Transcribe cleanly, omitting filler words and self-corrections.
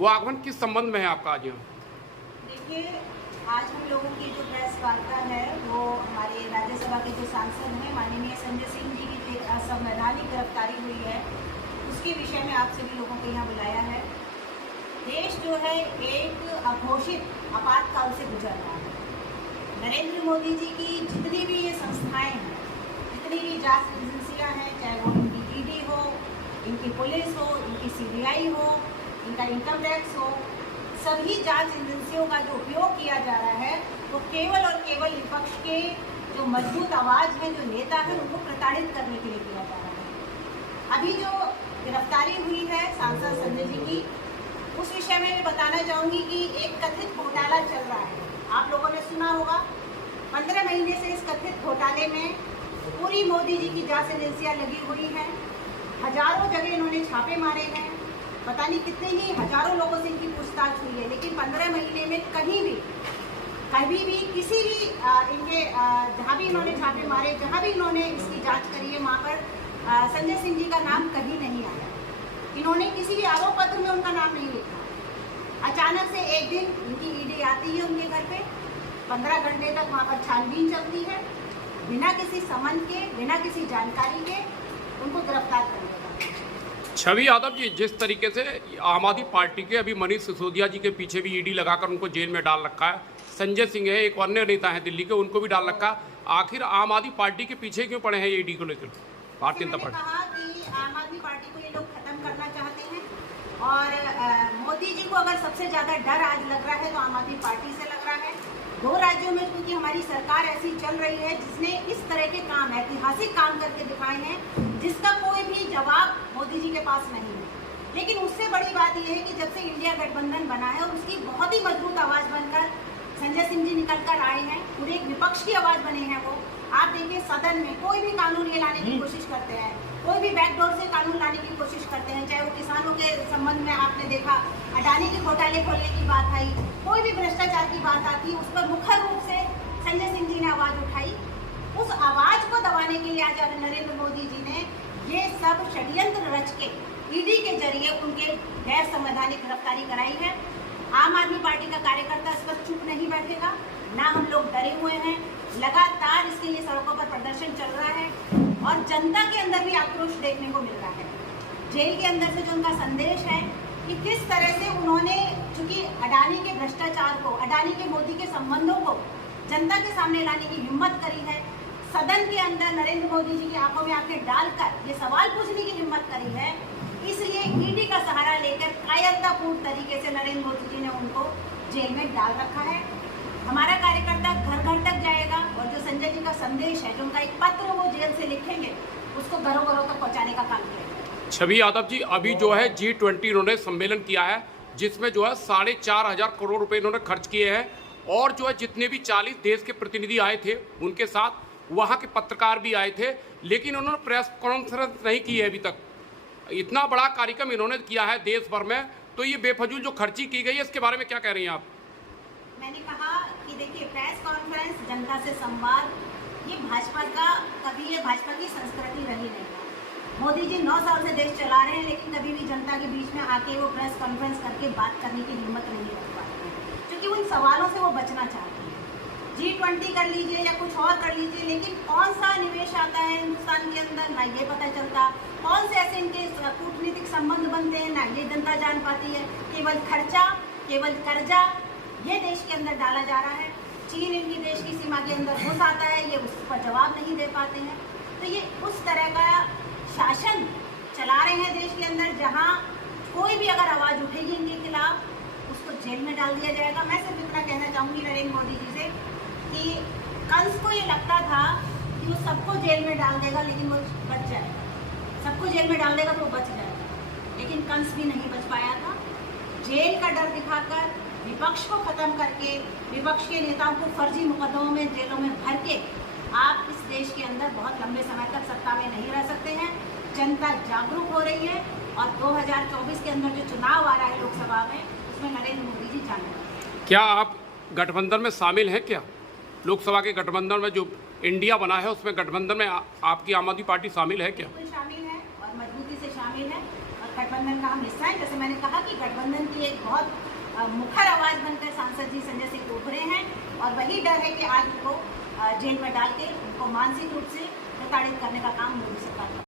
वो आगमन किस संबंध में है आपका आज यहाँ? देखिए, आज हम लोगों की जो प्रेस वार्ता है वो हमारे राज्यसभा के जो सांसद हैं माननीय संजय सिंह जी की जो असंवैधानिक गिरफ्तारी हुई है उसके विषय में आप सभी लोगों को यहाँ बुलाया है। देश जो है एक अघोषित आपातकाल से गुजर रहा है। नरेंद्र मोदी जी की जितनी भी ये संस्थाएं हैं, जितनी भी जांच एजेंसियां हैं, चाहे वो इनकी ईडी हो, इनकी पुलिस हो, इनकी सीबीआई हो, इनका इनकम टैक्स हो, सभी जांच एजेंसियों का जो उपयोग किया जा रहा है वो केवल और केवल विपक्ष के जो मजबूत आवाज़ में जो नेता है उनको प्रताड़ित करने के लिए किया जा रहा है। अभी जो गिरफ्तारी हुई है सांसद संजय जी की, उस विषय में मैं बताना चाहूँगी कि एक कथित घोटाला चल रहा है। आप लोगों ने सुना होगा 15 महीने से इस कथित घोटाले में पूरी मोदी जी की जांच एजेंसियाँ लगी हुई हैं। हजारों जगह इन्होंने छापे मारे हैं, पता नहीं कितने ही हजारों लोगों से इनकी पूछताछ हुई है, लेकिन 15 महीने में कभी भी किसी भी इनके जहाँ भी इन्होंने छापे मारे, जहाँ भी इन्होंने इसकी जांच करी है, वहाँ पर संजय सिंह जी का नाम कहीं नहीं आया। इन्होंने किसी भी आरोप पत्र में उनका नाम नहीं लिखा। अचानक से एक दिन इनकी ईडी आती है उनके घर पे, 15 घंटे तक वहाँ पर छानबीन चलती है, बिना किसी समन के, बिना किसी जानकारी के उनको गिरफ्तार कर लिया। छवि यादव जी, जिस तरीके से आम आदमी पार्टी के अभी मनीष सिसोदिया जी के पीछे भी ईडी लगाकर उनको जेल में डाल रखा है, संजय सिंह है, एक अन्य नेता है दिल्ली के, उनको भी डाल रखा, आखिर आम आदमी पार्टी के पीछे क्यों पड़े हैं ईडी को लेकर? भारतीय जनता पार्टी कहा कि आम आदमी पार्टी को ये लोग खत्म करना चाहते हैं और मोदी जी को अगर सबसे ज्यादा डर आज लग रहा है तो आम आदमी पार्टी से लग रहा है। 2 राज्यों में क्योंकि हमारी सरकार ऐसी चल रही है जिसने इस तरह के काम, ऐतिहासिक काम करके दिखाए हैं जिसका कोई भी जवाब मोदी जी के पास नहीं है। लेकिन उससे बड़ी बात यह है कि जब से इंडिया गठबंधन बना है और उसकी बहुत ही मजबूत आवाज बनकर संजय सिंह जी निकल कर आए हैं, पूरे एक विपक्ष की आवाज बने हैं वो। आप देखिए सदन में कोई भी कानून ये लाने की कोशिश करते हैं, कोई भी बैकडोर से कानून लाने की कोशिश करते हैं, चाहे वो किसानों के संबंध में आपने देखा अडानी के घोटाले खोलने की बात आई, कोई भी भ्रष्टाचार की बात आती, उस पर मुख्य रूप से संजय सिंह जी ने आवाज उठाई। उस आवाज को दबाने के लिए आज नरेंद्र मोदी जी ने ये सब षड्यंत्र रच के ईडी के जरिए उनके गैर संवैधानिक गिरफ्तारी कराई है। आम आदमी पार्टी का कार्यकर्ता इस पर चुप नहीं बैठेगा, ना हम लोग डरे हुए हैं, लगातार इसके लिए सड़कों पर प्रदर्शन चल रहा है और जनता के अंदर भी आक्रोश देखने को मिल रहा है। जेल के अंदर से जो उनका संदेश है कि किस तरह से उन्होंने चूंकि अडानी के भ्रष्टाचार को, अडानी के मोदी के संबंधों को जनता के सामने लाने की हिम्मत करी है, सदन के अंदर नरेंद्र मोदी जी की आंखों में आंखें डालकर ये सवाल पूछने की हिम्मत करी है, इसलिए ईडी का सहारा लेकर कायरतापूर्ण तरीके से नरेंद्र मोदी जी ने उनको जेल में डाल रखा है। हमारा कार्यकर्ता घर घर तक जाएगा और जो संजय जी का संदेश है, जो उनका एक पत्र वो जेल से लिखेंगे, उसको घरों घरों तक पहुंचाने का काम करेंगे। छवि यादव जी, अभी जो है G20 इन्होंने सम्मेलन किया है जिसमें जो है 4,500 करोड़ रुपए इन्होंने खर्च किए हैं और जो है जितने भी 40 देश के प्रतिनिधि आए थे उनके साथ वहाँ के पत्रकार भी आए थे, लेकिन उन्होंने प्रेस कॉन्फ्रेंस नहीं की है अभी तक। इतना बड़ा कार्यक्रम इन्होंने किया है देश भर में, तो ये बेफजूल जो खर्ची की गई है इसके बारे में क्या कह रही हैं आप? मैंने कहा कि देखिए प्रेस कॉन्फ्रेंस, जनता से संवाद, ये भाजपा का कभी ये भाजपा की संस्कृति रही नहीं है। मोदी जी 9 साल से देश चला रहे हैं, लेकिन कभी भी जनता के बीच में आके वो प्रेस कॉन्फ्रेंस करके बात करने की हिम्मत नहीं रख पाते हैं, क्योंकि उन सवालों से वो बचना चाहते हैं। G20 कर लीजिए या कुछ और कर लीजिए, लेकिन कौन सा निवेश आता है हिंदुस्तान के अंदर ना ये पता चलता, कौन से ऐसे इनके कूटनीतिक संबंध बनते हैं ना ये जनता जान पाती है। केवल खर्चा, केवल कर्जा ये देश के अंदर डाला जा रहा है। चीन इनकी देश की सीमा के अंदर घुस आता है, ये उस पर जवाब नहीं दे पाते हैं। तो ये उस तरह का शासन चला रहे हैं देश के अंदर, जहाँ कोई भी अगर आवाज़ उठेगी इनके खिलाफ उसको जेल में डाल दिया जाएगा। मैं सिर्फ इतना कहना चाहूँगी नरेंद्र मोदी जी से कि कंस को ये लगता था कि वो सबको जेल में डाल देगा लेकिन वो बच जाएगा, सबको जेल में डाल देगा तो वो बच जाएगा, लेकिन कंस भी नहीं बच पाया था। जेल का डर दिखाकर विपक्ष को खत्म करके, विपक्ष के नेताओं को फर्जी मुकदमों में जेलों में भर के आप इस देश के अंदर बहुत लंबे समय तक सत्ता में नहीं रह सकते हैं। जनता जागरूक हो रही है और 2024 के अंदर जो चुनाव आ रहा है लोकसभा में, उसमें नरेंद्र मोदी जी जाने। क्या आप गठबंधन में शामिल हैं? क्या लोकसभा के गठबंधन में जो इंडिया बना है उसमें गठबंधन में आपकी आम आदमी पार्टी शामिल है क्या? बिल्कुल शामिल है और मजबूती से शामिल है और गठबंधन का हम हिस्सा है। जैसे मैंने कहा कि गठबंधन की एक बहुत मुखर आवाज बनकर सांसद जी संजय सिंह उभरे हैं, और वही डर है कि आज उनको जेल में डाल के उनको मानसिक रूप से प्रताड़ित करने का काम मोदी सरकार